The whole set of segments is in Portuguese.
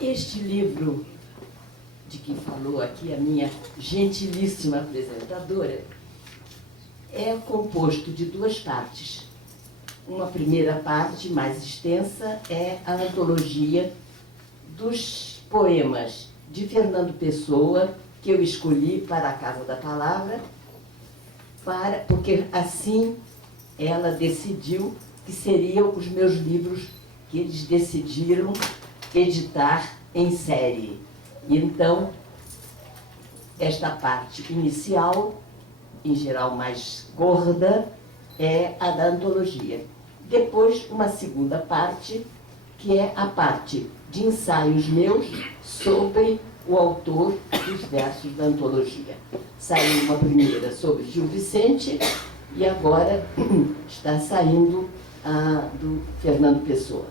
Este livro de que falou aqui a minha gentilíssima apresentadora é composto de duas partes. Uma primeira parte, mais extensa, é a antologia dos poemas de Fernando Pessoa, que eu escolhi para a Casa da Palavra, porque assim ela decidiu que seriam os meus livros que eles decidiram editar em série. E então, esta parte inicial, em geral mais gorda, é a da antologia. Depois, uma segunda parte, que é a parte de ensaios meus sobre o autor dos versos da antologia. Saiu uma primeira sobre Gil Vicente e agora está saindo a do Fernando Pessoa.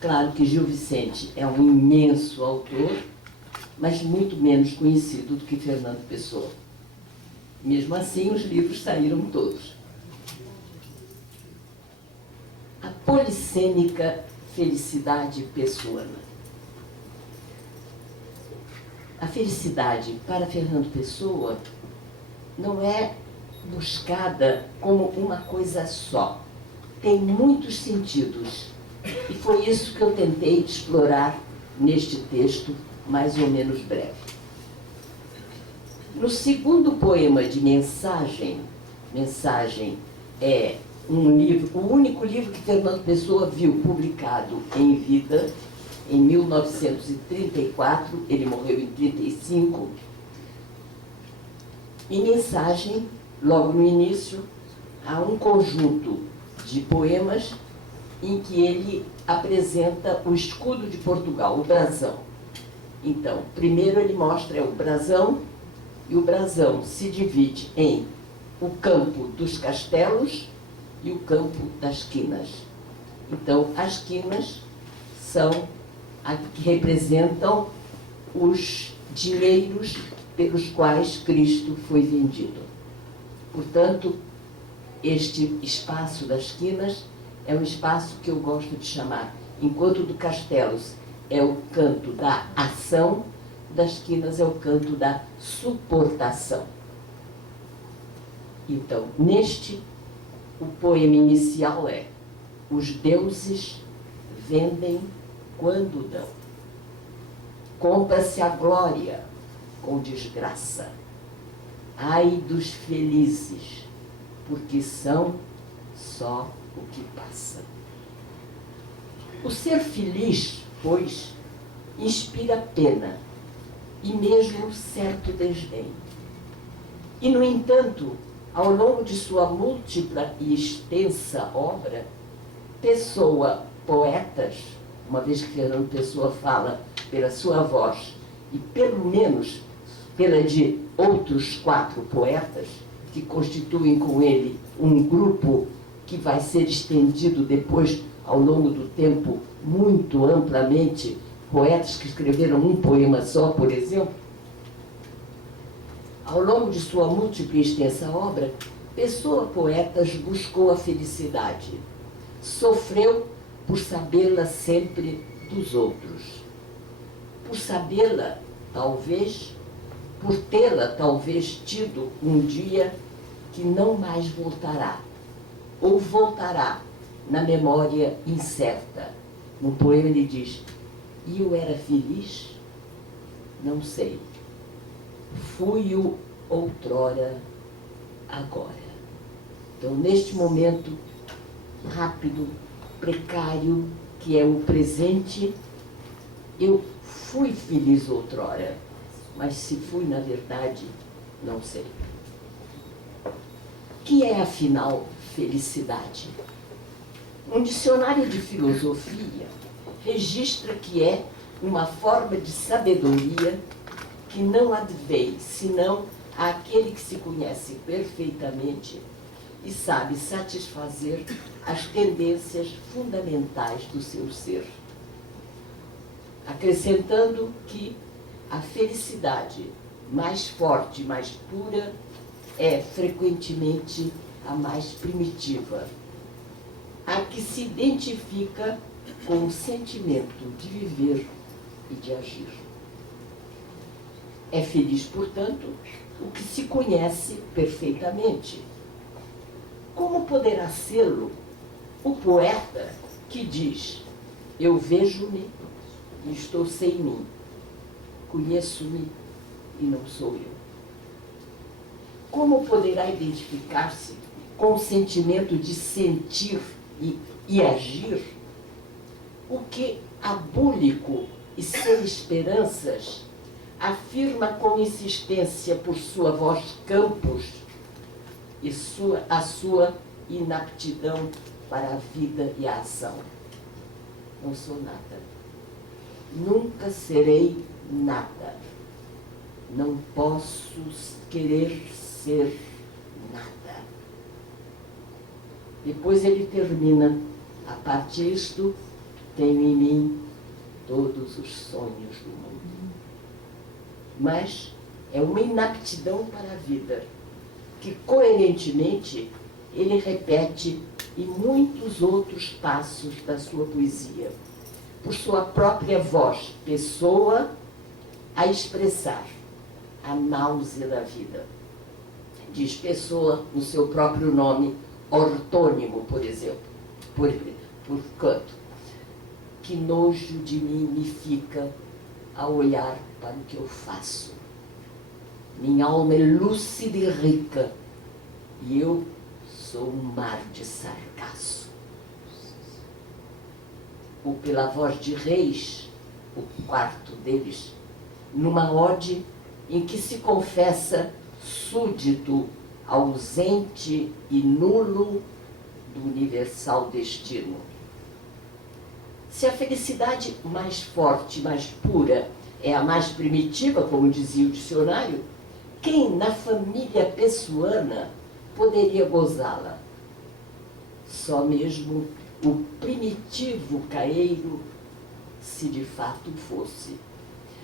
Claro que Gil Vicente é um imenso autor, mas muito menos conhecido do que Fernando Pessoa. Mesmo assim, os livros saíram todos. A polissêmica felicidade pessoana. A felicidade para Fernando Pessoa não é buscada como uma coisa só. Tem muitos sentidos. E foi isso que eu tentei explorar neste texto mais ou menos breve. No segundo poema de Mensagem, Mensagem é um livro, o único livro que Fernando Pessoa viu publicado em vida, em 1934, ele morreu em 1935. Em Mensagem, logo no início, há um conjunto de poemas em que ele apresenta o escudo de Portugal, o brasão. Então, primeiro ele mostra o brasão, e o brasão se divide em o campo dos castelos e o campo das quinas. Então, as quinas são as que representam os dinheiros pelos quais Cristo foi vendido. Portanto, este espaço das quinas é um espaço que eu gosto de chamar, enquanto do castelos é o canto da ação, das quinas é o canto da suportação. Então, neste, o poema inicial é: os deuses vendem quando dão. Compra-se a glória com desgraça. Ai dos felizes, porque são só o que passa. O ser feliz, pois, inspira pena e mesmo certo desdém. E, no entanto, ao longo de sua múltipla e extensa obra, Pessoa, poetas, uma vez que Fernando Pessoa fala pela sua voz e pelo menos pela de outros 4 poetas, que constituem com ele um grupo que vai ser estendido depois, ao longo do tempo, muito amplamente, poetas que escreveram um poema só, por exemplo. Ao longo de sua múltipla e extensa obra, Pessoa Poetas buscou a felicidade. Sofreu por sabê-la sempre dos outros. Por sabê-la, talvez, por tê-la talvez tido um dia que não mais voltará, ou voltará na memória incerta. No poema ele diz: e eu era feliz? Não sei. Fui-o outrora, agora. Então, neste momento rápido, precário, que é o presente, eu fui feliz outrora, mas se fui, na verdade, não sei. O que é, afinal, felicidade? Um dicionário de filosofia registra que é uma forma de sabedoria que não advém senão àquele que se conhece perfeitamente e sabe satisfazer as tendências fundamentais do seu ser. Acrescentando que a felicidade mais forte, mais pura, é frequentemente a mais primitiva, a que se identifica com o sentimento de viver e de agir. É feliz, portanto, o que se conhece perfeitamente. Como poderá sê-lo o poeta que diz: eu vejo-me e estou sem mim, conheço-me e não sou eu? Como poderá identificar-se com o sentimento de sentir e agir o que, abúlico e sem esperanças, afirma com insistência por sua voz campos e a sua inaptidão para a vida e a ação? Não sou nada. Nunca serei nada. Não posso querer ser nada. Depois ele termina: a parte disto, tenho em mim todos os sonhos do mundo. Mas é uma inaptidão para a vida, que coerentemente ele repete em muitos outros passos da sua poesia, por sua própria voz, pessoa, a expressar a náusea da vida. Diz Pessoa no seu próprio nome, ortônimo, por exemplo, por canto. Que nojo de mim me fica ao olhar para o que eu faço. Minha alma é lúcida e rica, e eu sou um mar de sargaço. Ou pela voz de Reis, o quarto deles, numa ode em que se confessa súdito, ausente e nulo do universal destino. Se a felicidade mais forte, mais pura, é a mais primitiva, como dizia o dicionário, quem na família pessoana poderia gozá-la? Só mesmo o primitivo caeiro, se de fato fosse,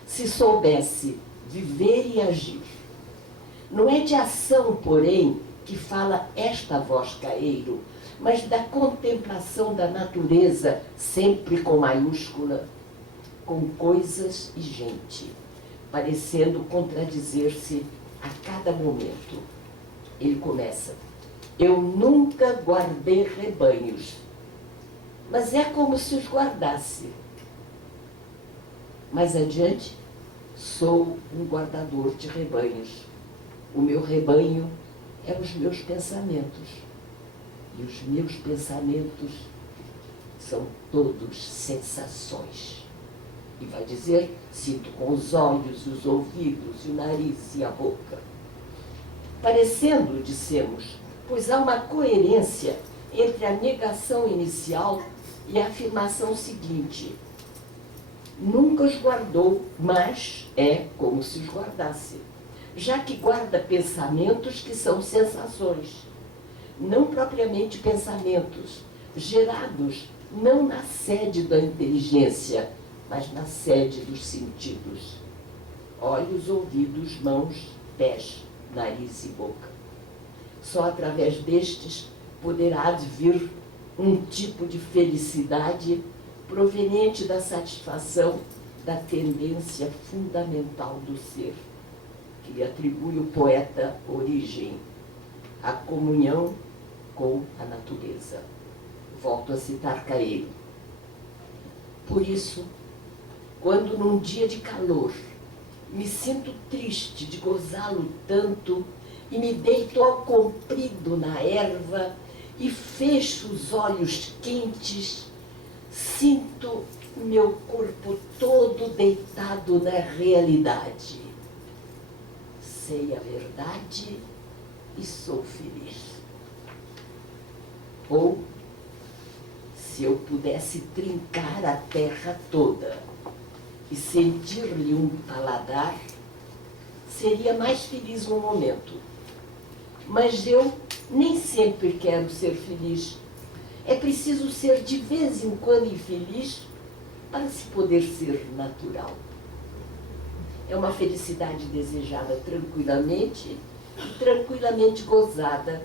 se soubesse viver e agir. Não é de ação, porém, que fala esta voz caeiro, mas da contemplação da natureza, sempre com maiúscula, com coisas e gente, parecendo contradizer-se a cada momento. Ele começa: eu nunca guardei rebanhos, mas é como se os guardasse. Mais adiante, sou um guardador de rebanhos. O meu rebanho é os meus pensamentos. E os meus pensamentos são todos sensações. E vai dizer: sinto com os olhos, os ouvidos, o nariz e a boca. Parecendo, dissemos, pois há uma coerência entre a negação inicial e a afirmação seguinte: nunca os guardou, mas é como se os guardasse, já que guarda pensamentos que são sensações, não propriamente pensamentos, gerados não na sede da inteligência, mas na sede dos sentidos. Olhos, ouvidos, mãos, pés, nariz e boca. Só através destes poderá advir um tipo de felicidade proveniente da satisfação da tendência fundamental do ser, que lhe atribui o poeta origem, a comunhão com a natureza. Volto a citar Caeiro. Por isso, quando num dia de calor me sinto triste de gozá-lo tanto e me deito ao comprido na erva e fecho os olhos quentes, sinto meu corpo todo deitado na realidade. Sei a verdade e sou feliz. Ou, se eu pudesse trincar a terra toda e sentir-lhe um paladar, seria mais feliz no momento. Mas eu nem sempre quero ser feliz. É preciso ser de vez em quando infeliz para se poder ser natural. É uma felicidade desejada tranquilamente e tranquilamente gozada,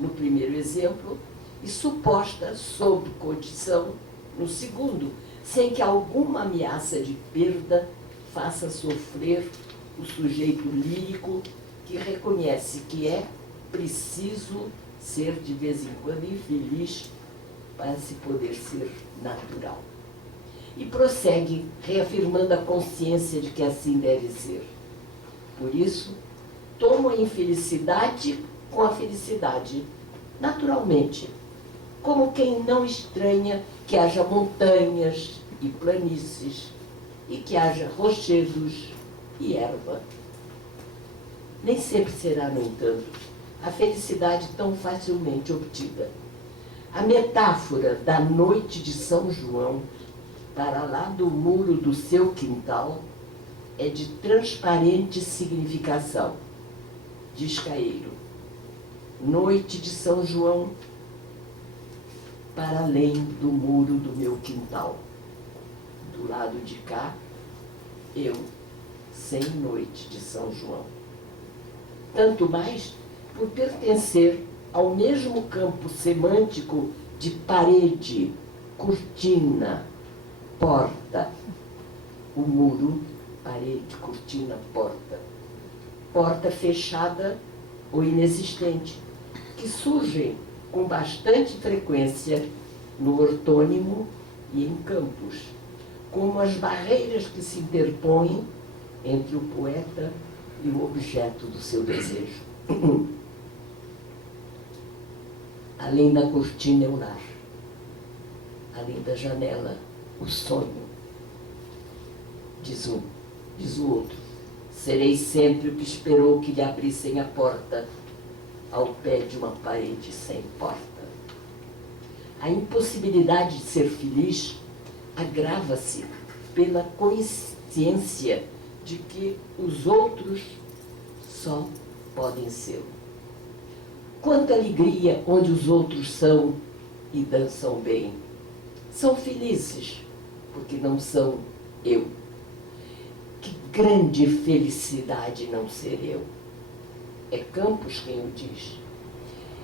no primeiro exemplo, e suposta sob condição No segundo, sem que alguma ameaça de perda faça sofrer o sujeito lírico que reconhece que é preciso ser de vez em quando infeliz para se poder ser natural. E prossegue, reafirmando a consciência de que assim deve ser. Por isso, tomo a infelicidade com a felicidade, naturalmente, como quem não estranha que haja montanhas e planícies, e que haja rochedos e erva. Nem sempre será, no entanto, a felicidade tão facilmente obtida. A metáfora da noite de São João, para lá do muro do seu quintal, é de transparente significação. Diz Caeiro: noite de São João, para além do muro do meu quintal. Do lado de cá, eu, sem noite de São João. Tanto mais por pertencer ao mesmo campo semântico de parede, cortina, porta. O muro, parede, cortina, porta. Porta fechada ou inexistente, que surgem com bastante frequência no ortônimo e em campos, como as barreiras que se interpõem entre o poeta e o objeto do seu desejo. Além da cortina é o lar, além da janela, o sonho. Diz um, diz o outro: serei sempre o que esperou que lhe abrissem a porta ao pé de uma parede sem porta. A impossibilidade de ser feliz agrava-se pela consciência de que os outros só podem ser. Quanta alegria onde os outros são e dançam bem. São felizes porque não são eu. Que grande felicidade não ser eu. É Campos quem o diz.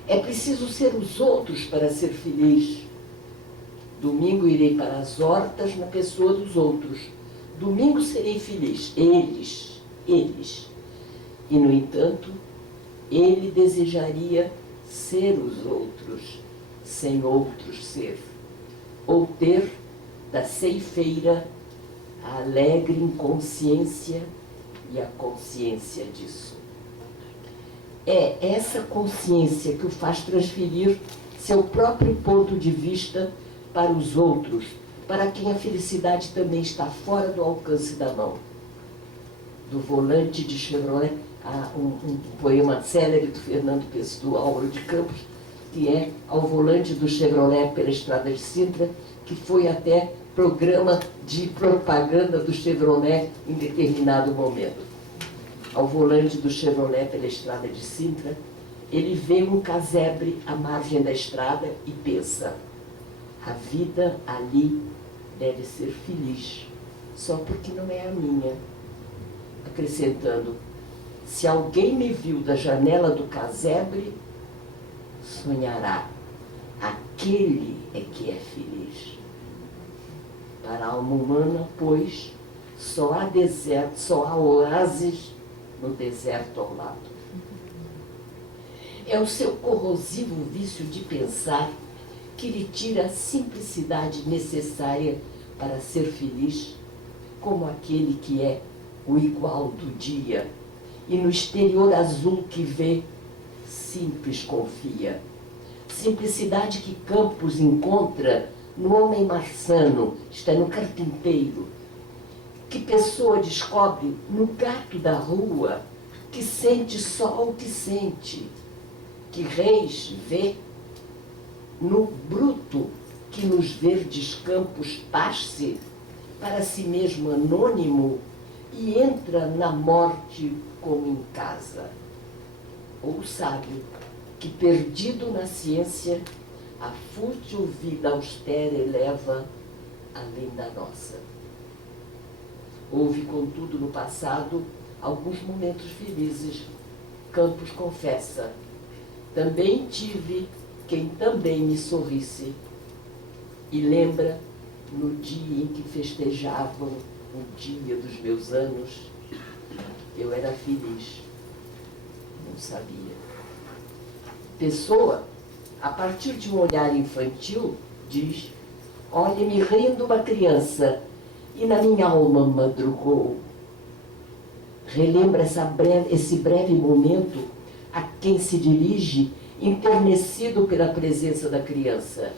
É preciso ser os outros para ser feliz. Domingo irei para as hortas na pessoa dos outros. Domingo serei feliz. Eles. E, no entanto, ele desejaria ser os outros, sem outros ser. Ou ter da ceifeira a alegre inconsciência e a consciência disso. É essa consciência que o faz transferir seu próprio ponto de vista para os outros, para quem a felicidade também está fora do alcance da mão. Do volante de Chevrolet, há um poema célebre do Fernando Pessoa, Álvaro de Campos, que é Ao Volante do Chevrolet pela Estrada de Sintra, que foi até programa de propaganda do Chevrolet em determinado momento. Ao volante do Chevrolet pela Estrada de Sintra, ele vê um casebre à margem da estrada e pensa: a vida ali deve ser feliz, só porque não é a minha. Acrescentando: se alguém me viu da janela do casebre, sonhará, aquele é que é feliz. Para a alma humana, pois, só há deserto, só há oásis no deserto ao lado. É o seu corrosivo vício de pensar que lhe tira a simplicidade necessária para ser feliz, como aquele que é o igual do dia, e no exterior azul que vê, simples confia. Simplicidade que Campos encontra no homem marçano, está no carpinteiro, que Pessoa descobre no gato da rua, que sente só o que sente, que Reis vê no bruto que nos verdes campos pasce para si mesmo anônimo e entra na morte como em casa. Ou sabe que, perdido na ciência, a fútil vida austera eleva além da nossa. Houve, contudo, no passado, alguns momentos felizes. Campos confessa: também tive quem também me sorrisse. E lembra no dia em que festejavam o dia dos meus anos, eu era feliz. Não sabia. Pessoa, a partir de um olhar infantil, diz: olha-me rindo uma criança, e na minha alma madrugou. Relembra esse breve momento a quem se dirige, enternecido pela presença da criança.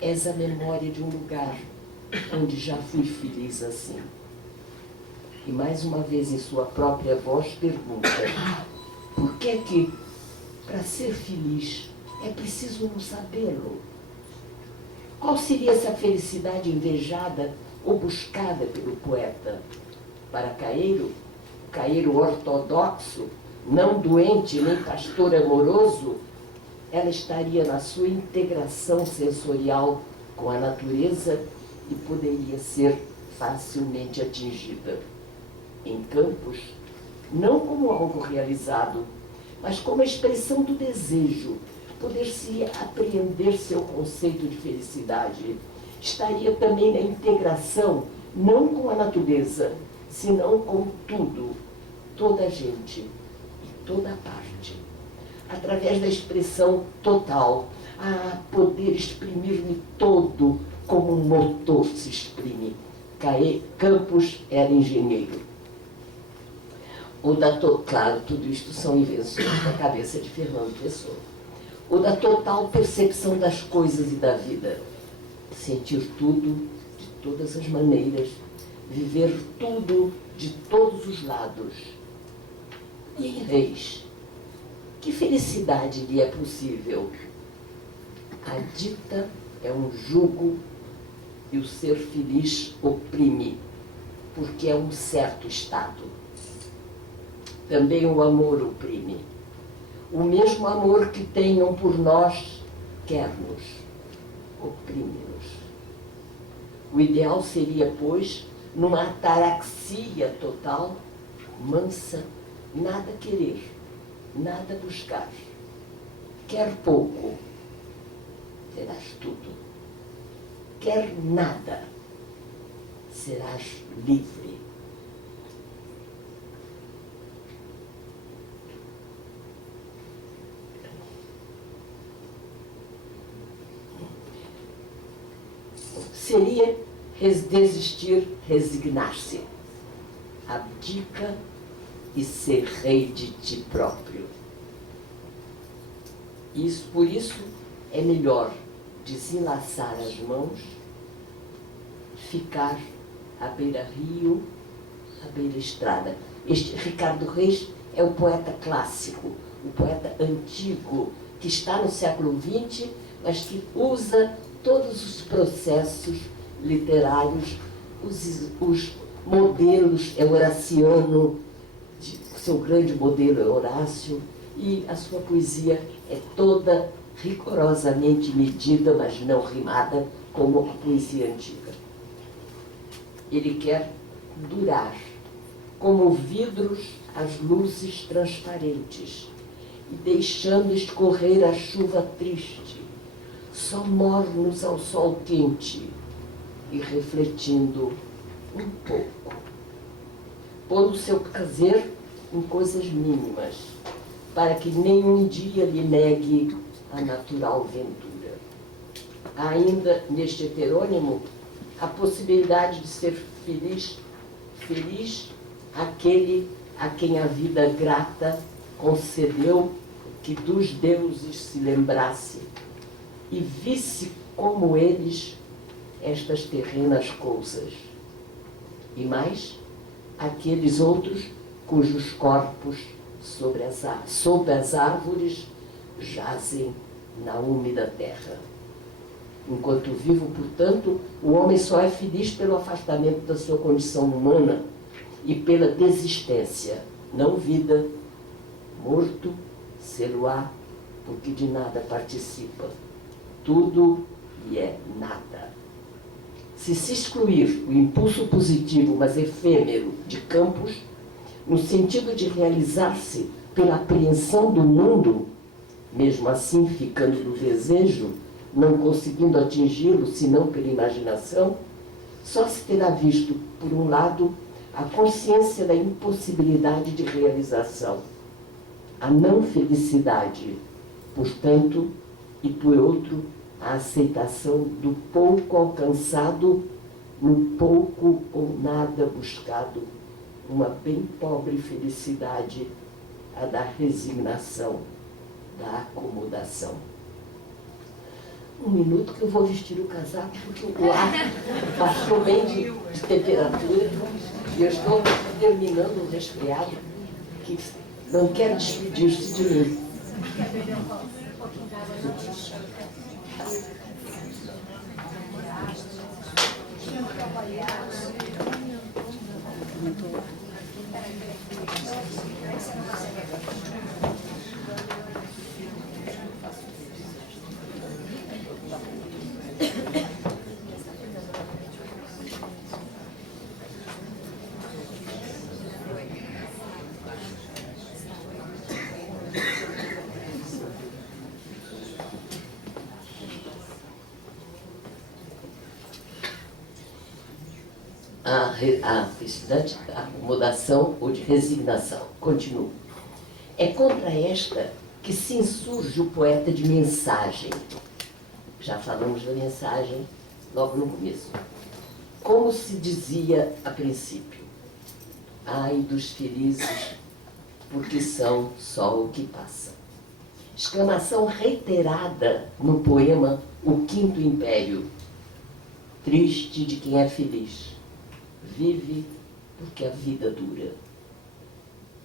És a memória de um lugar onde já fui feliz assim. E mais uma vez, em sua própria voz, pergunta: por que é que, para ser feliz, é preciso não sabê-lo? Qual seria essa felicidade invejada ou buscada pelo poeta? Para Caeiro, Caeiro ortodoxo, não doente nem pastor amoroso, ela estaria na sua integração sensorial com a natureza e poderia ser facilmente atingida. Em Campos, não como algo realizado, mas como a expressão do desejo, poder-se apreender seu conceito de felicidade. Estaria também na integração, não com a natureza, senão com tudo, toda a gente e toda a parte. Através da expressão total, poder exprimir-me todo como um motor se exprime. Campos era engenheiro. Claro, tudo isto são invenções da cabeça de Fernando Pessoa. O da total percepção das coisas e da vida. Sentir tudo de todas as maneiras, viver tudo de todos os lados. E em Reis, que felicidade lhe é possível? A dita é um jugo e o ser feliz oprime, porque é um certo estado. Também o amor oprime. O mesmo amor que tenham por nós quer-nos, oprime-nos. O ideal seria, pois, numa ataraxia total, mansa, nada querer, nada buscar. Quer pouco, terás tudo. Quer nada, serás livre. Seria desistir, resignar-se. Abdica e ser rei de ti próprio. Por isso é melhor desenlaçar as mãos, ficar à beira-rio, à beira-estrada. Este Ricardo Reis é o poeta clássico, o poeta antigo, que está no século XX, mas que usa todos os processos literários, os modelos, é Horaciano, seu grande modelo é Horácio, e a sua poesia é toda rigorosamente medida, mas não rimada, como a poesia antiga. Ele quer durar, como vidros as luzes transparentes, e deixando escorrer a chuva triste, só mornos ao sol quente e refletindo um pouco. Pôr o seu prazer em coisas mínimas, para que nenhum dia lhe negue a natural ventura. Há ainda neste heterônimo a possibilidade de ser feliz aquele a quem a vida grata concedeu que dos deuses se lembrasse e visse como eles estas terrenas coisas. E mais, aqueles outros cujos corpos sob as árvores jazem na úmida terra. Enquanto vivo, portanto, o homem só é feliz pelo afastamento da sua condição humana e pela desistência, não vida. Morto ser-o-á, porque de nada participa. Tudo lhe é nada. Se excluir o impulso positivo, mas efêmero, de Campos, no sentido de realizar-se pela apreensão do mundo, mesmo assim ficando no desejo, não conseguindo atingi-lo senão pela imaginação, só se terá visto, por um lado, a consciência da impossibilidade de realização, a não felicidade, portanto, e por outro, a aceitação do pouco alcançado no pouco ou nada buscado, uma bem pobre felicidade, a da resignação, da acomodação. Um minuto que eu vou vestir o casaco, porque o ar baixou bem de temperatura e eu estou terminando um resfriado que não quer despedir-se de mim. A felicidade, a acomodação ou de resignação. Continuo. É contra esta que se insurge o poeta de mensagem. Já falamos da mensagem logo no começo. Como se dizia a princípio: ai dos felizes, porque são só o que passa. Exclamação reiterada no poema O Quinto Império. Triste de quem é feliz, vive porque a vida dura.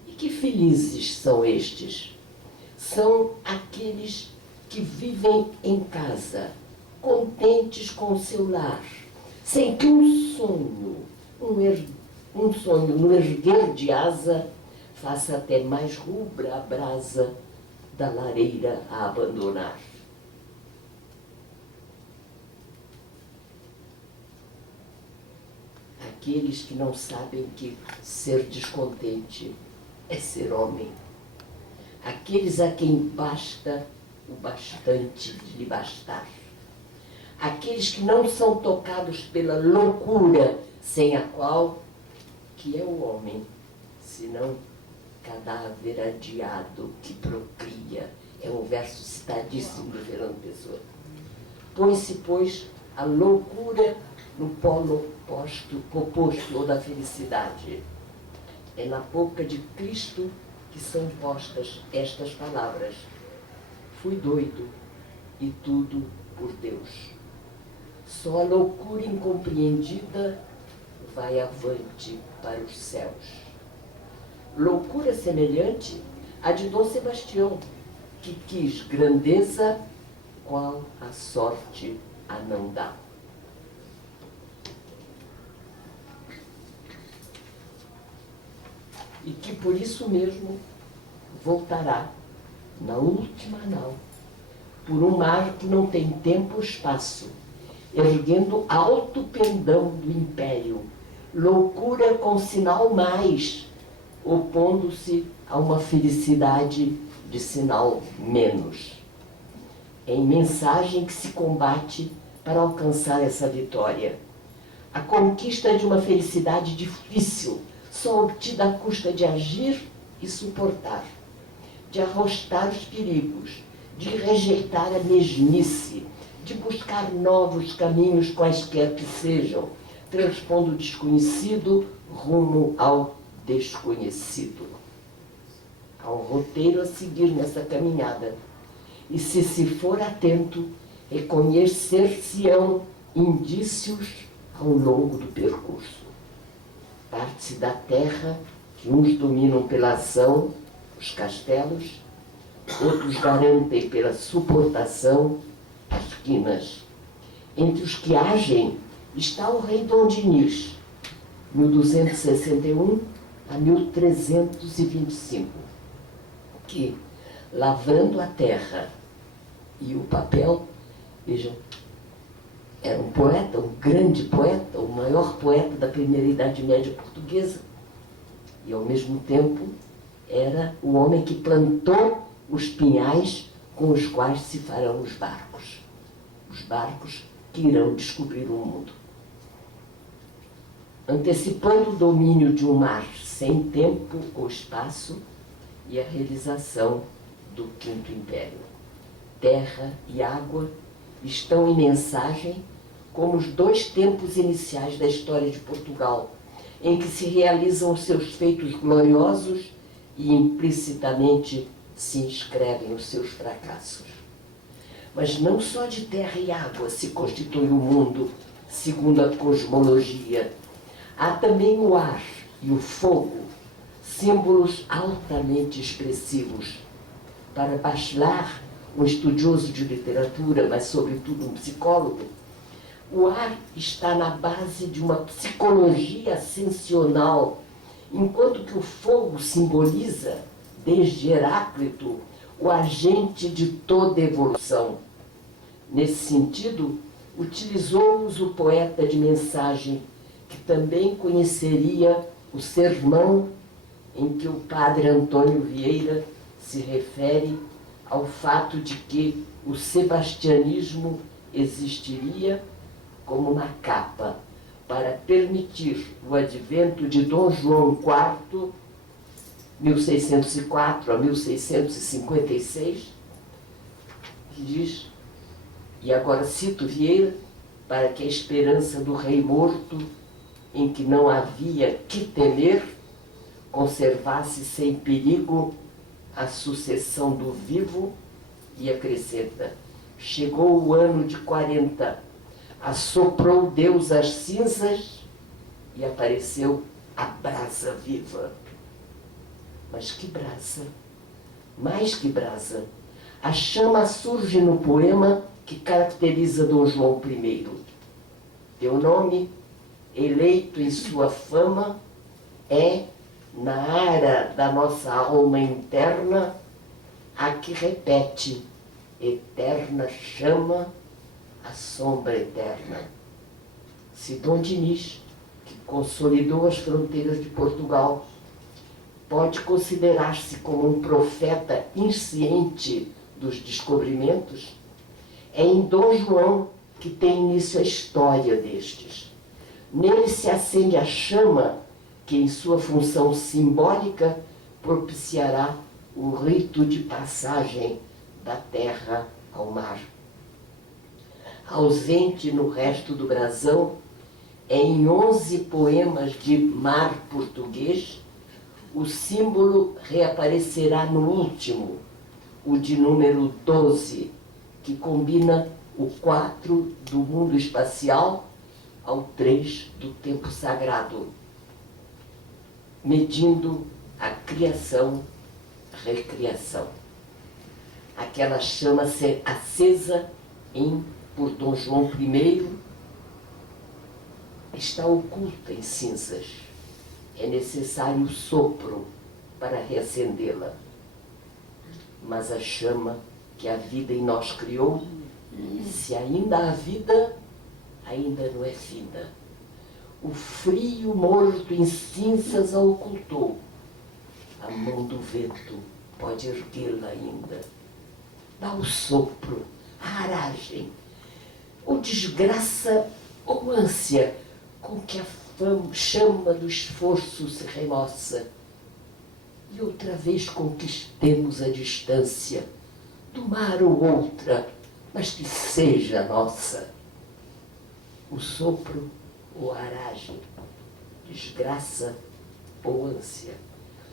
E que felizes são estes? São aqueles que vivem em casa, contentes com o seu lar, sem que um sonho no erguer de asa faça até mais rubra a brasa da lareira a abandonar. Aqueles que não sabem que ser descontente é ser homem. Aqueles a quem basta o bastante de lhe bastar. Aqueles que não são tocados pela loucura sem a qual que é o homem, senão cadáver adiado que procria. É um verso citadíssimo do Fernando Pessoa. Põe-se, pois, a loucura no polo oposto ou da felicidade. É na boca de Cristo que são postas estas palavras: fui doido e tudo por Deus. Só a loucura incompreendida vai avante para os céus. Loucura semelhante à de Dom Sebastião, que quis grandeza qual a sorte a não dá. E que por isso mesmo voltará na última nau, por um mar que não tem tempo ou espaço, erguendo alto pendão do império, loucura com sinal mais, opondo-se a uma felicidade de sinal menos. É em mensagem que se combate para alcançar essa vitória. A conquista de uma felicidade difícil, só obtida à custa de agir e suportar, de arrostar os perigos, de rejeitar a mesmice, de buscar novos caminhos quaisquer que sejam, transpondo o desconhecido rumo ao desconhecido. Há um roteiro a seguir nessa caminhada, e se for atento, reconhecer-se-ão indícios ao longo do percurso. Parte-se da terra que uns dominam pela ação, os castelos, outros garantem pela suportação as quinas. Entre os que agem está o rei Dom Dinis, 1261 a 1325, que, lavrando a terra e o papel, vejam, era um poeta, um grande poeta, o maior poeta da primeira Idade Média portuguesa, e ao mesmo tempo era o homem que plantou os pinhais com os quais se farão os barcos que irão descobrir o mundo. antecipando o domínio de um mar sem tempo ou espaço e a realização do Quinto Império. Terra e água estão em mensagem como os dois tempos iniciais da história de Portugal, em que se realizam os seus feitos gloriosos e implicitamente se inscrevem os seus fracassos. Mas não só de terra e água se constitui o mundo, segundo a cosmologia. Há também o ar e o fogo, símbolos altamente expressivos. Para Bachelard, um estudioso de literatura, mas sobretudo um psicólogo, o ar está na base de uma psicologia ascensional, enquanto que o fogo simboliza, desde Heráclito, o agente de toda evolução. Nesse sentido, utilizou-os o poeta de mensagem, que também conheceria o sermão em que o padre Antônio Vieira se refere ao fato de que o sebastianismo existiria como uma capa para permitir o advento de Dom João IV, 1604 a 1656, que diz, e agora cito Vieira, para que a esperança do rei morto, em que não havia que temer, conservasse sem perigo a sucessão do vivo, e acrescenta, chegou o ano de 40, assoprou Deus as cinzas e apareceu a brasa viva. Mas que brasa? Mais que brasa. A chama surge no poema que caracteriza Dom João I. Teu nome, eleito em sua fama, é, na ara da nossa alma interna, a que repete, eterna chama, a sombra eterna. Sidon Diniz, que consolidou as fronteiras de Portugal, pode considerar-se como um profeta insciente dos descobrimentos. É em Dom João que tem início a história destes. Nele se acende a chama que, em sua função simbólica, propiciará o rito de passagem da terra ao mar. Ausente no resto do brasão, em 11 poemas de mar português, o símbolo reaparecerá no último, o de número 12, que combina o 4 do mundo espacial ao 3 do tempo sagrado, medindo a criação, recriação. Aquela chama acesa por Dom João I está oculta em cinzas. É necessário o sopro para reacendê-la. Mas a chama que a vida em nós criou, se ainda há vida, ainda não é finda. O frio morto em cinzas a ocultou. A mão do vento pode erguê-la ainda. Dá o sopro, a aragem, ou desgraça ou ânsia com que a chama do esforço se remoça. E outra vez conquistemos a distância, do mar ou outra, mas que seja nossa. O sopro ou aragem, desgraça ou ânsia,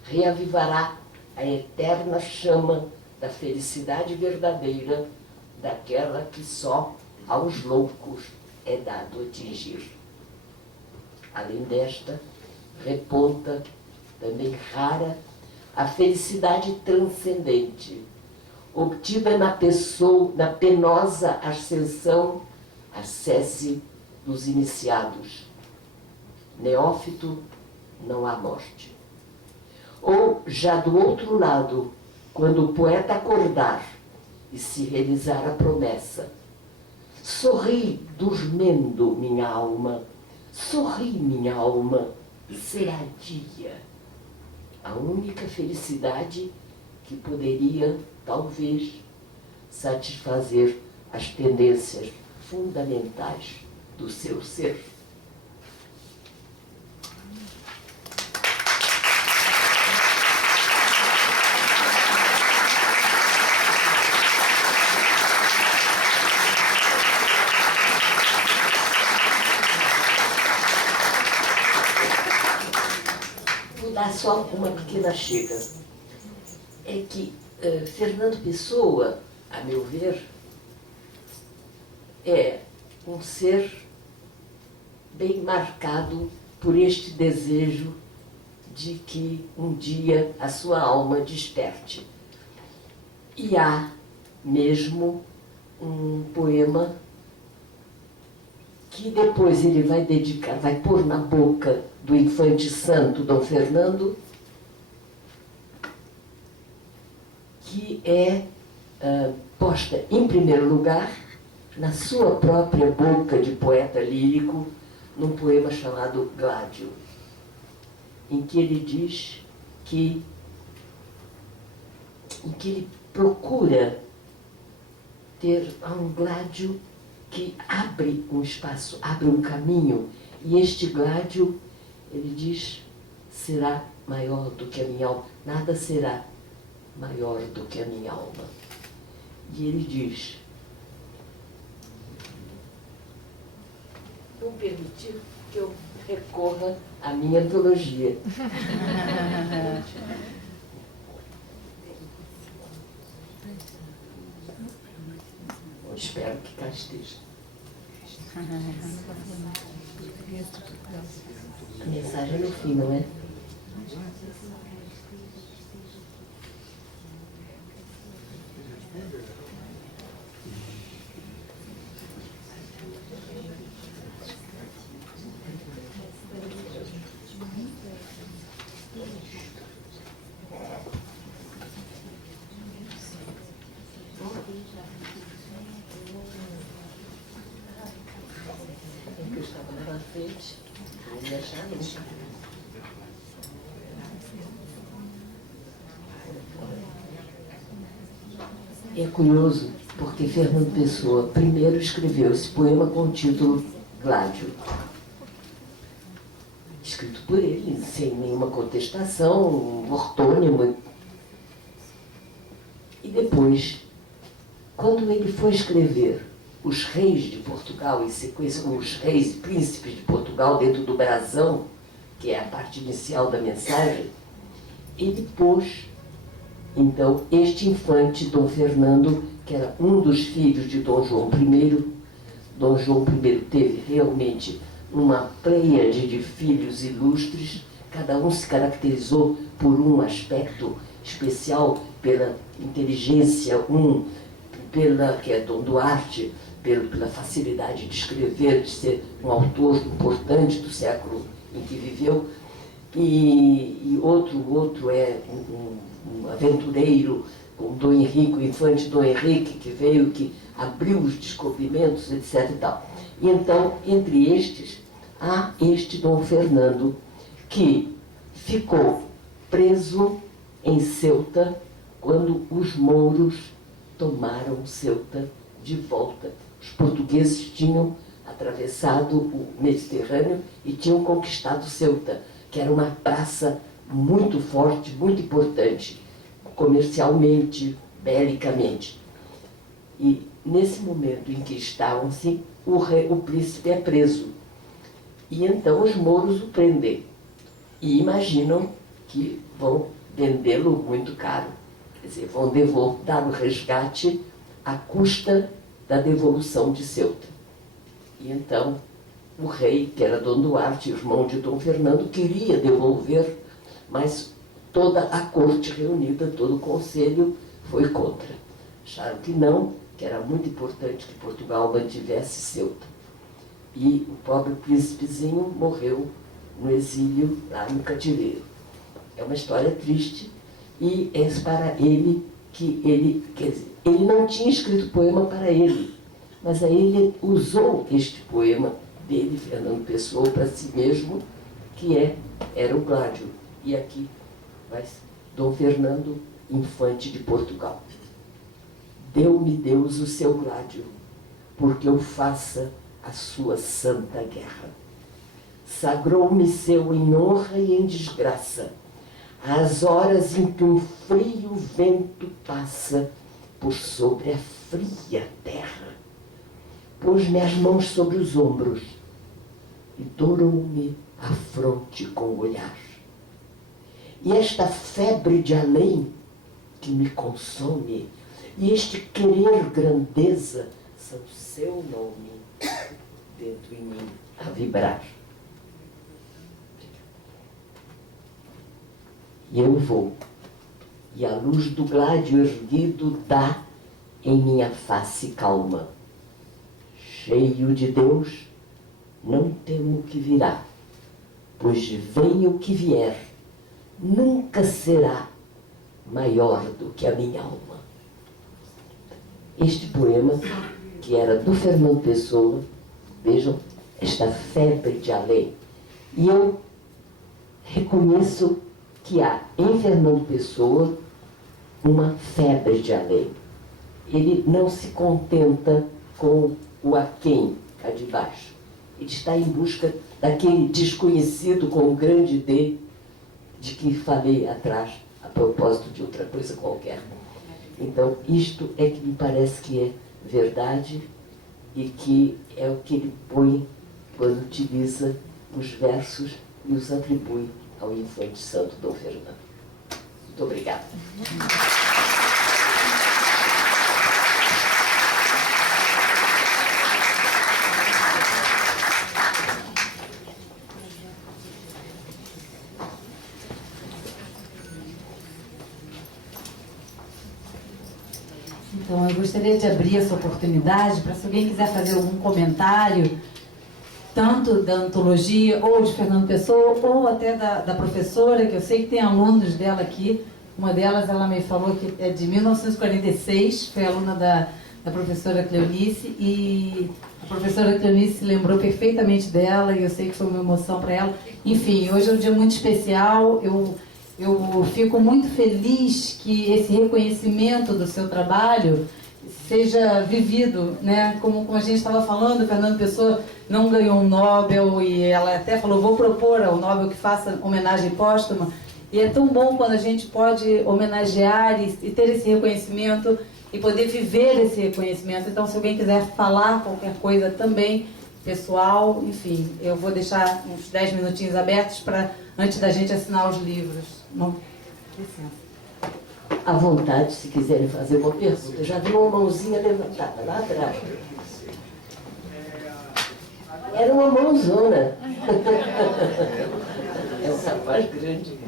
reavivará a eterna chama da felicidade verdadeira, daquela que só aos loucos é dado atingir. Além desta, reponta, também rara, a felicidade transcendente, obtida na penosa ascensão, acesse dos iniciados. Neófito, não há morte. Ou, já do outro lado, quando o poeta acordar e se realizar a promessa, sorri, dormendo, minha alma, sorri, minha alma, será dia. A única felicidade que poderia, talvez, satisfazer as tendências fundamentais do seu ser. dar só uma pequena chega. É que Fernando Pessoa, a meu ver, é um ser bem marcado por este desejo de que um dia a sua alma desperte. E há mesmo um poema que depois ele vai dedicar, vai pôr na boca do infante santo Dom Fernando, que é posta em primeiro lugar na sua própria boca de poeta lírico, num poema chamado Gládio, em que ele diz que ele procura ter um gládio que abre um espaço, abre um caminho, e este gládio, ele diz, será maior do que a minha alma, nada será maior do que a minha alma. E ele diz, não permitir que eu recorra à minha antologia. Eu espero que cá esteja. A mensagem é no fim, não é? Eu estava lá na frente, não me achar nunca. É curioso, porque Fernando Pessoa primeiro escreveu esse poema com o título Gládio, escrito por ele, sem nenhuma contestação, um ortônimo. E depois, quando ele foi escrever Os Reis de Portugal, em sequência, Os Reis e Príncipes de Portugal, dentro do brasão, que é a parte inicial da mensagem, ele pôs, então, este infante, Dom Fernando, que era um dos filhos de Dom João I. Dom João I teve realmente uma pleiade de filhos ilustres, cada um se caracterizou por um aspecto especial, pela inteligência, que é Dom Duarte, pela facilidade de escrever, de ser um autor importante do século em que viveu, e outro é um aventureiro, o Dom Henrique, o infante Dom Henrique, que veio, que abriu os descobrimentos, etc. E tal. E então, entre estes, há este Dom Fernando, que ficou preso em Ceuta quando os mouros tomaram Ceuta de volta. Os portugueses tinham atravessado o Mediterrâneo e tinham conquistado Ceuta, que era uma praça muito forte, muito importante, comercialmente, belicamente. E nesse momento em que estavam-se, o príncipe é preso. E então os mouros o prendem. E imaginam que vão vendê-lo muito caro. Quer dizer, vão dar o resgate à custa da devolução de Ceuta. E então o rei, que era Dom Duarte, irmão de Dom Fernando, queria devolver, mas toda a corte reunida, todo o conselho foi contra. Acharam que não, que era muito importante que Portugal mantivesse Ceuta. E o pobre príncipezinho morreu no exílio, lá no cativeiro. É uma história triste, e é para ele que ele, quer dizer, ele não tinha escrito poema para ele, mas aí ele usou este poema dele, Fernando Pessoa, para si mesmo, que era o Gládio. E aqui vai Dom Fernando, infante de Portugal. Deu-me Deus o seu Gládio, porque eu faça a sua santa guerra. Sagrou-me seu em honra e em desgraça, às horas em que um frio vento passa por sobre a fria terra. Pôs-me as mãos sobre os ombros e dourou-me a fronte com o olhar. E esta febre de além que me consome, e este querer grandeza, são seu nome dentro em mim a vibrar. E eu vou, e a luz do gládio erguido dá em minha face calma. Cheio de Deus, não temo o que virá, pois vem o que vier, nunca será maior do que a minha alma. Este poema, que era do Fernando Pessoa, vejam, esta febre de além. E eu reconheço que há em Fernando Pessoa uma febre de além. Ele não se contenta com o aquém, cá de baixo. Ele está em busca daquele desconhecido com o grande D, de que falei atrás, a propósito de outra coisa qualquer. Então, isto é que me parece que é verdade e que é o que ele põe quando utiliza os versos e os atribui ao infante santo Dom Fernando. Muito obrigada. Então, eu gostaria de abrir essa oportunidade para, se alguém quiser fazer algum comentário, tanto da antologia, ou de Fernando Pessoa, ou até da professora, que eu sei que tem alunos dela aqui. Uma delas, ela me falou que é de 1946, foi aluna da professora Cleonice, e a professora Cleonice se lembrou perfeitamente dela, e eu sei que foi uma emoção para ela. Enfim, hoje é um dia muito especial. Eu fico muito feliz que esse reconhecimento do seu trabalho seja vivido, né? Como a gente estava falando, Fernando Pessoa não ganhou um Nobel, e ela até falou, vou propor ao Nobel que faça homenagem póstuma. E é tão bom quando a gente pode homenagear e ter esse reconhecimento e poder viver esse reconhecimento. Então, se alguém quiser falar qualquer coisa também, pessoal, enfim, eu vou deixar uns 10 minutinhos abertos para, antes da gente assinar os livros. Não, licença. À vontade, se quiserem fazer uma pergunta. Eu já vi uma mãozinha levantada lá atrás. Era uma mãozona. É um rapaz grande.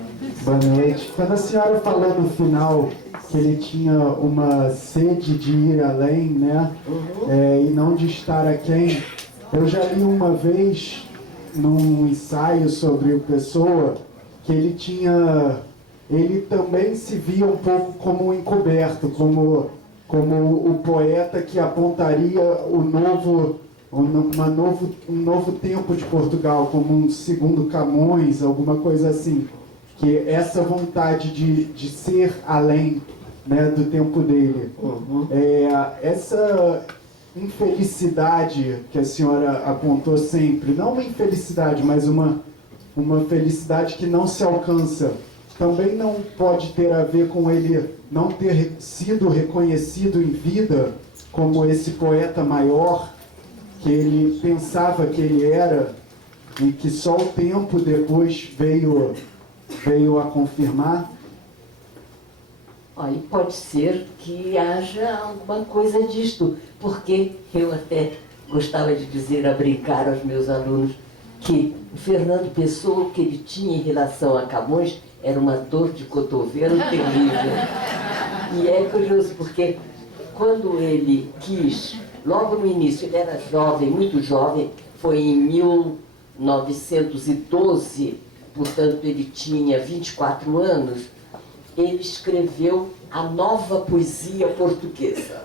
Boa noite. Quando a senhora falou no final que ele tinha uma sede de ir além, né? E não de estar aquém, eu já li uma vez num ensaio sobre o Pessoa que ele também se via um pouco como um encoberto, como o poeta que apontaria um novo tempo de Portugal, como um segundo Camões, alguma coisa assim. Que essa vontade de ser além, né, do tempo dele. Essa infelicidade que a senhora apontou sempre, não uma infelicidade, mas uma felicidade que não se alcança, também não pode ter a ver com ele não ter sido reconhecido em vida como esse poeta maior que ele pensava que ele era e que só o tempo depois veio a confirmar? Olha, pode ser que haja alguma coisa disto, porque eu até gostava de dizer, a brincar aos meus alunos, que o Fernando Pessoa, o que ele tinha em relação a Camões, era uma dor de cotovelo terrível. E é curioso, porque quando ele quis, logo no início, ele era jovem, muito jovem, foi em 1912, portanto ele tinha 24 anos, ele escreveu a Nova Poesia Portuguesa.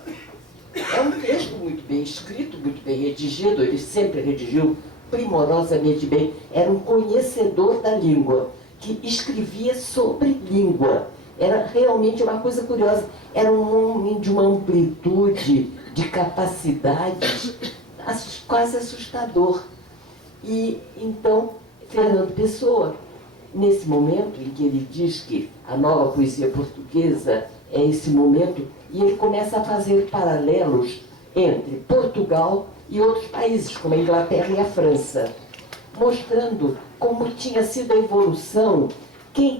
É um texto muito bem escrito, muito bem redigido, ele sempre redigiu primorosamente bem, era um conhecedor da língua, que escrevia sobre língua. Era realmente uma coisa curiosa, era um homem de uma amplitude, de capacidades, quase assustador. E então, Fernando Pessoa, nesse momento em que ele diz que a nova poesia portuguesa é esse momento, e ele começa a fazer paralelos entre Portugal e outros países, como a Inglaterra e a França, mostrando como tinha sido a evolução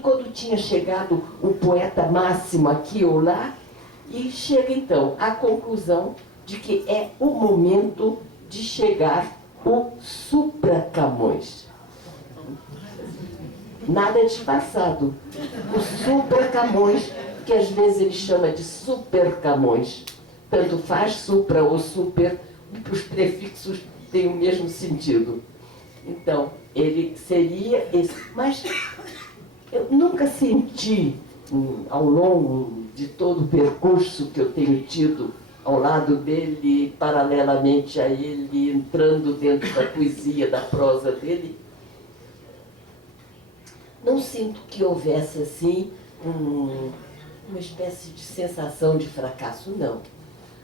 quando tinha chegado o poeta máximo aqui ou lá, e chega então à conclusão de que é o momento de chegar o Supra-Camões. Nada disfarçado. O Supra-Camões, que às vezes ele chama de Super-Camões. Tanto faz, supra ou super, os prefixos têm o mesmo sentido. Então, ele seria esse. Mas eu nunca senti, ao longo de todo o percurso que eu tenho tido ao lado dele, paralelamente a ele, entrando dentro da poesia, da prosa dele, não sinto que houvesse assim uma espécie de sensação de fracasso, não.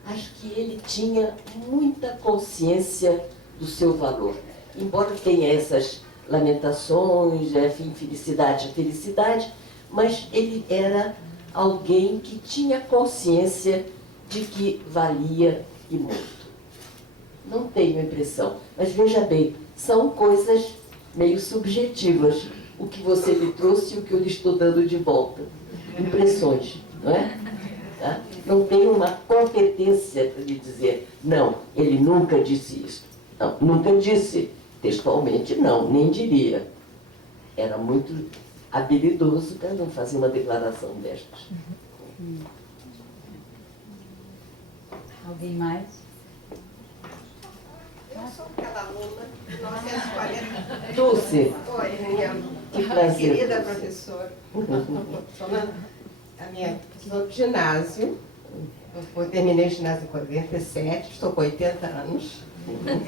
Acho que ele tinha muita consciência do seu valor. Embora tenha essas lamentações, enfim, felicidade, mas ele era alguém que tinha consciência de que valia e muito. Não tenho impressão, mas veja bem, são coisas meio subjetivas, o que você me trouxe e o que eu lhe estou dando de volta. Impressões, não é? Tá? Não tenho uma competência para lhe dizer, não, ele nunca disse isso. Não, nunca disse. Textualmente, não, nem diria. Era muito habilidoso para não fazer uma declaração destas. Alguém mais? Eu sou aquela aluna de 1940. Dulce. Oi, minha Que prazer. querida professora. A minha professora de ginásio. Eu terminei o ginásio em 47, estou com 80 anos.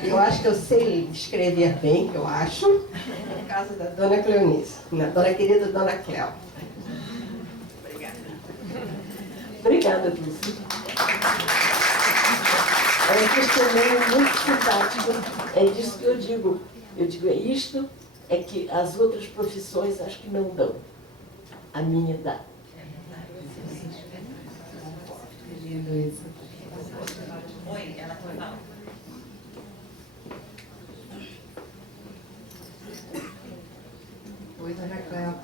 Eu acho que eu sei escrever bem, eu acho, por causa da dona Cleonice, da dona querida dona Cléo. Obrigada. Obrigada, Dulce. É um testemunho muito simpático. É disso que eu digo. Eu digo, isto é que as outras profissões acho que não dão. A minha dá. Oi, ela fala. Oi, dona Cléo.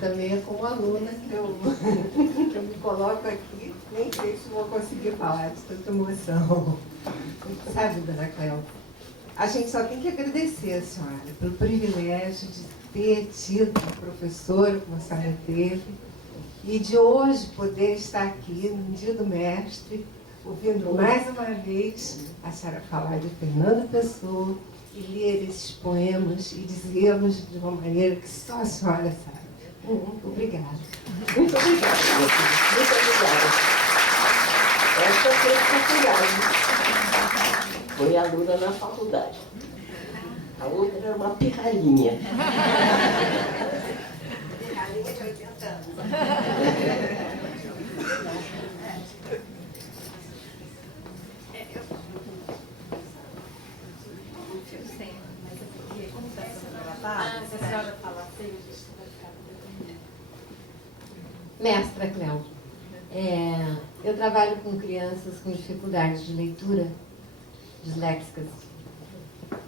Também é como aluna que eu me coloco aqui, nem sei se vou conseguir falar de tanta emoção. Sabe, dona Cléo, a gente só tem que agradecer a senhora pelo privilégio de ter tido uma professora como a senhora teve e de hoje poder estar aqui no Dia do Mestre, ouvindo mais uma vez a senhora falar de Fernando Pessoa e ler esses poemas e dizê-los de uma maneira que só a senhora sabe. Obrigada. Muito obrigada, minha filha. Muito obrigada. Essa foi a faculdade. Foi aluna na faculdade. A outra era uma pirralhinha. Pirralhinha de 80 anos. Mestra Cléo, eu trabalho com crianças com dificuldades de leitura, disléxicas,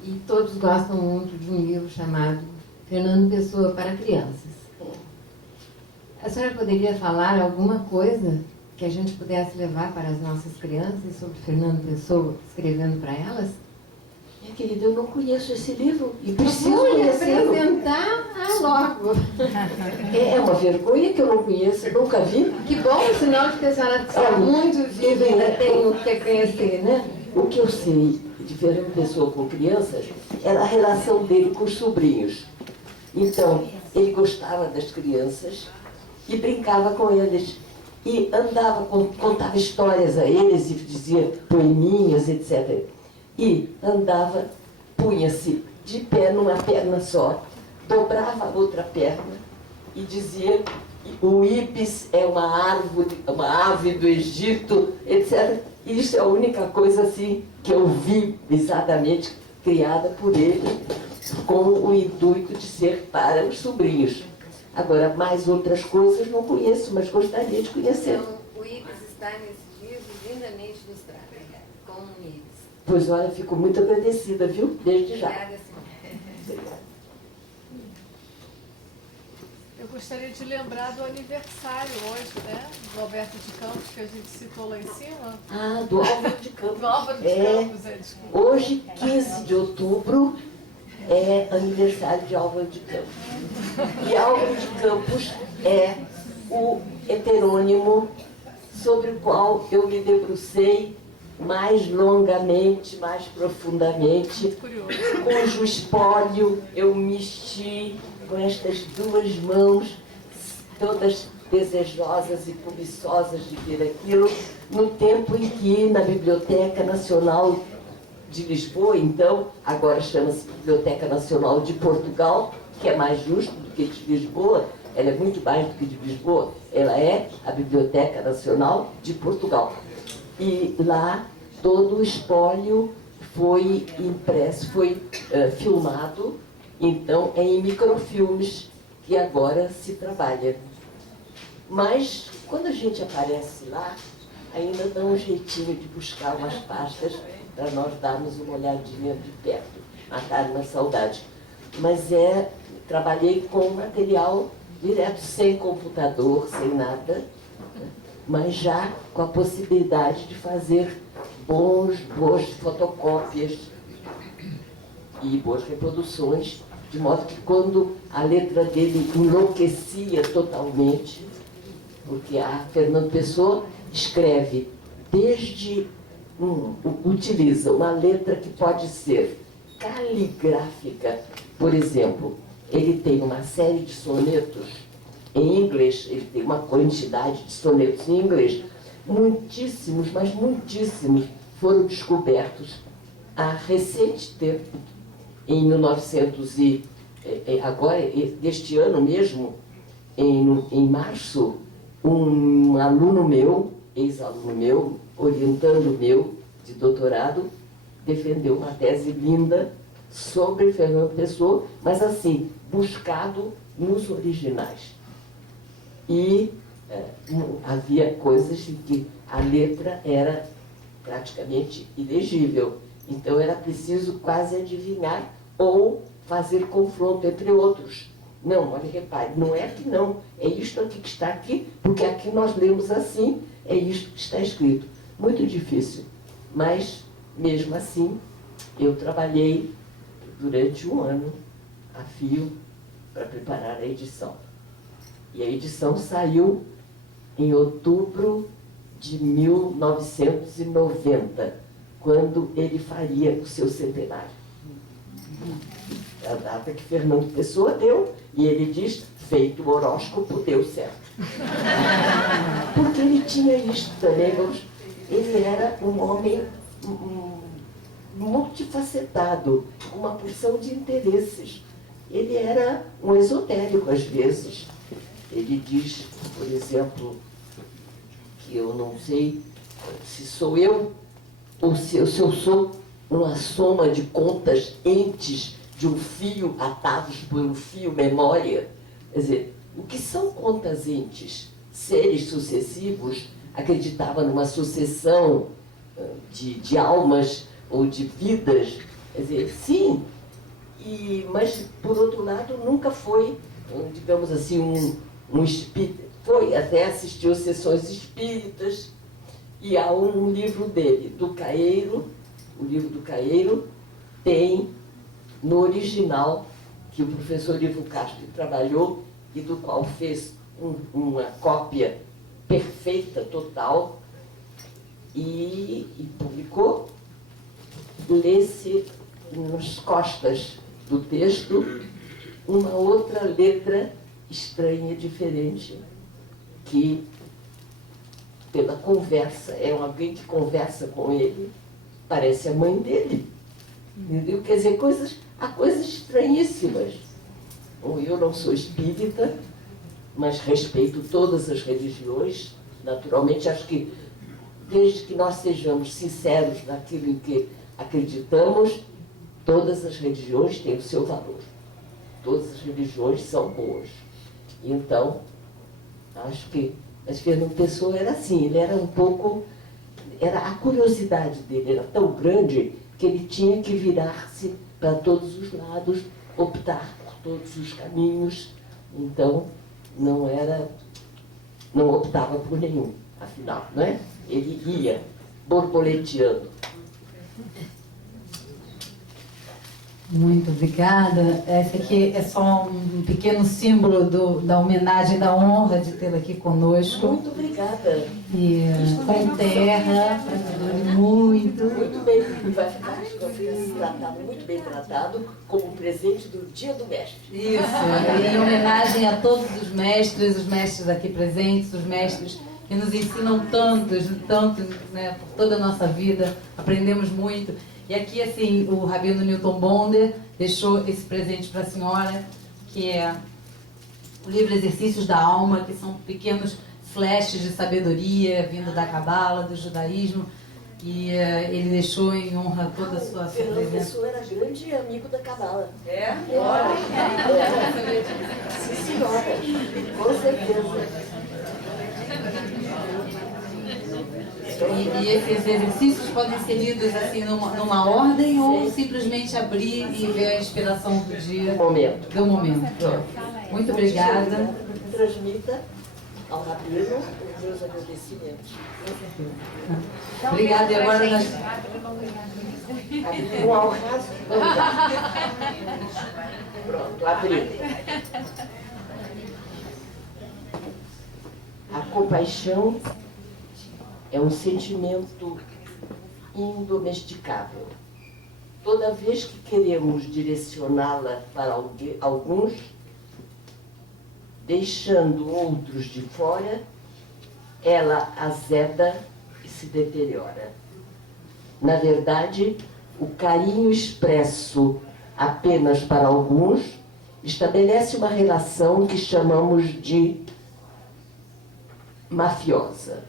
e todos gostam muito de um livro chamado Fernando Pessoa para Crianças. A senhora poderia falar alguma coisa que a gente pudesse levar para as nossas crianças sobre Fernando Pessoa, escrevendo para elas? Minha querida, eu não conheço esse livro e preciso Vou lhe conhecê-lo. apresentar logo. É uma vergonha que eu não conheço, nunca vi. Que bom, sinal de que a senhora está muito viva e ainda tem o que conhecer, né? O que eu sei de Fernando Pessoa com crianças era a relação dele com os sobrinhos. Então, ele gostava das crianças e brincava com eles. E andava, contava histórias a eles e dizia poeminhas, etc. E andava, punha-se de pé numa perna só, dobrava a outra perna e dizia: o ípis é uma árvore, uma ave do Egito, etc. E isso é a única coisa assim que eu vi exatamente criada por ele, com o intuito de ser para os sobrinhos. Agora, mais outras coisas não conheço, mas gostaria de conhecer. Então, o ípis está nesse livro lindamente ilustrado, com um ípis. Pois olha, fico muito agradecida, viu? Desde já. Obrigada, senhora. gostaria de lembrar do aniversário hoje, né? Do Alberto de Campos, que a gente citou lá em cima. Ah, do Álvaro de Campos. Do Álvaro de Campos, desculpa. Hoje, 15 de outubro, é aniversário de Álvaro de Campos. E Álvaro de Campos é o heterônimo sobre o qual eu me debrucei mais longamente, mais profundamente, cujo espólio eu mexi com estas duas mãos, todas desejosas e cobiçosas de ver aquilo, no tempo em que na Biblioteca Nacional de Lisboa, então, agora chama-se Biblioteca Nacional de Portugal, que é mais justo do que de Lisboa, ela é muito mais do que de Lisboa, ela é a Biblioteca Nacional de Portugal. E lá todo o espólio foi impresso, foi filmado, então é em microfilmes que agora se trabalha. Mas quando a gente aparece lá, ainda dá um jeitinho de buscar umas pastas para nós darmos uma olhadinha de perto, matar uma saudade. Mas trabalhei com material direto, sem computador, sem nada, mas já com a possibilidade de fazer boas fotocópias e boas reproduções, de modo que quando a letra dele enlouquecia totalmente, porque a Fernando Pessoa escreve utiliza uma letra que pode ser caligráfica, por exemplo, ele tem uma série de sonetos em inglês, ele tem uma quantidade de sonetos em inglês, muitíssimos, mas muitíssimos foram descobertos há recente tempo, em 1900 agora, deste ano mesmo, em março, um aluno meu, ex-aluno meu, orientando meu de doutorado, defendeu uma tese linda sobre Fernando Pessoa, mas assim, buscado nos originais. E havia coisas em que a letra era praticamente ilegível. Então era preciso quase adivinhar ou fazer confronto entre outros. Não, olha, repare, não é que não, é isto aqui que está aqui, porque aqui nós lemos assim, é isto que está escrito. Muito difícil, mas mesmo assim eu trabalhei durante um ano a fio para preparar a edição. E a edição saiu em outubro de 1990, quando ele faria o seu centenário. É a data que Fernando Pessoa deu, e ele diz, feito o horóscopo, deu certo. Porque ele tinha isto também, ele era um homem multifacetado, com uma porção de interesses. Ele era um esotérico às vezes. Ele diz, por exemplo, que eu não sei se sou eu ou se eu sou uma soma de contas entes de um fio atados por um fio memória. Quer dizer, o que são contas entes? Seres sucessivos, acreditava numa sucessão de almas ou de vidas. Quer dizer, sim, mas por outro lado nunca foi, digamos assim, um espírita. Foi, até assistiu sessões espíritas, e há um livro dele, do Caeiro, o livro do Caeiro, tem no original, que o professor Ivo Castro trabalhou e do qual fez uma cópia perfeita, total, e publicou, lê-se nas costas do texto uma outra letra estranha, diferente, que pela conversa, é alguém que conversa com ele, parece a mãe dele. Entendeu? Quer dizer, há coisas estranhíssimas. Bom, eu não sou espírita, mas respeito todas as religiões. Naturalmente, acho que desde que nós sejamos sinceros naquilo em que acreditamos, todas as religiões têm o seu valor. Todas as religiões são boas. Então, acho que Fernando Pessoa era assim, ele era a curiosidade dele era tão grande que ele tinha que virar-se para todos os lados, optar por todos os caminhos. Então, não optava por nenhum, afinal, não é? Ele ia borboleteando. Muito obrigada. Esse aqui é só um pequeno símbolo da homenagem, da honra de tê-la aqui conosco. Muito obrigada. E com terra, para que dure muito. Muito bem, e vai ficar tratado, muito bem tratado, como presente do Dia do Mestre. Isso, em homenagem a todos os mestres aqui presentes, os mestres que nos ensinam tanto, né, por toda a nossa vida, aprendemos muito. E aqui, assim, o Rabino Newton Bonder deixou esse presente para a senhora, que é o livro Exercícios da Alma, que são pequenos flashes de sabedoria vindo da Cabala, do judaísmo. E ele deixou em honra a toda a sua Fernando presença. Pessoa era grande amigo da Cabala. É? Sim, senhora, com certeza. E esses exercícios podem ser lidos assim numa ordem ou simplesmente abrir e ver a inspiração do dia, do momento. Muito obrigada. Transmita ao Rabino os meus agradecimentos. Obrigada. E agora nós... Um ao raso. Pronto, abri. A compaixão é um sentimento indomesticável. Toda vez que queremos direcioná-la para alguns, deixando outros de fora, ela azeda e se deteriora. Na verdade, o carinho expresso apenas para alguns estabelece uma relação que chamamos de mafiosa.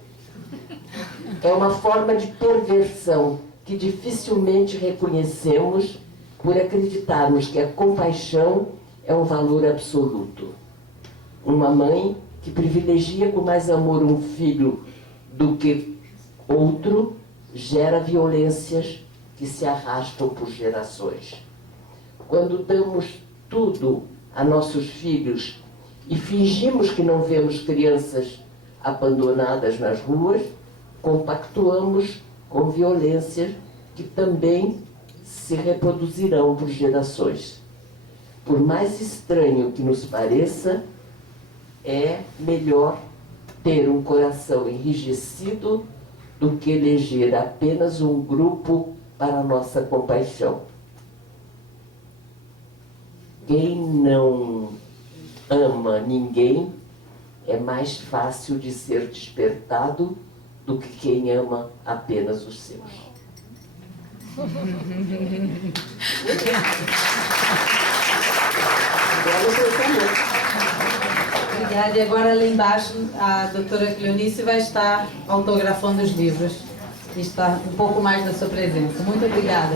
É uma forma de perversão que dificilmente reconhecemos por acreditarmos que a compaixão é um valor absoluto. Uma mãe que privilegia com mais amor um filho do que outro gera violências que se arrastam por gerações. Quando damos tudo a nossos filhos e fingimos que não vemos crianças abandonadas nas ruas, compactuamos com violências que também se reproduzirão por gerações. Por mais estranho que nos pareça, é melhor ter um coração enrijecido do que eleger apenas um grupo para nossa compaixão. Quem não ama ninguém é mais fácil de ser despertado do que quem ama apenas os seus. Obrigada. E agora lá embaixo a doutora Cleonice vai estar autografando os livros. E está um pouco mais da sua presença. Muito obrigada.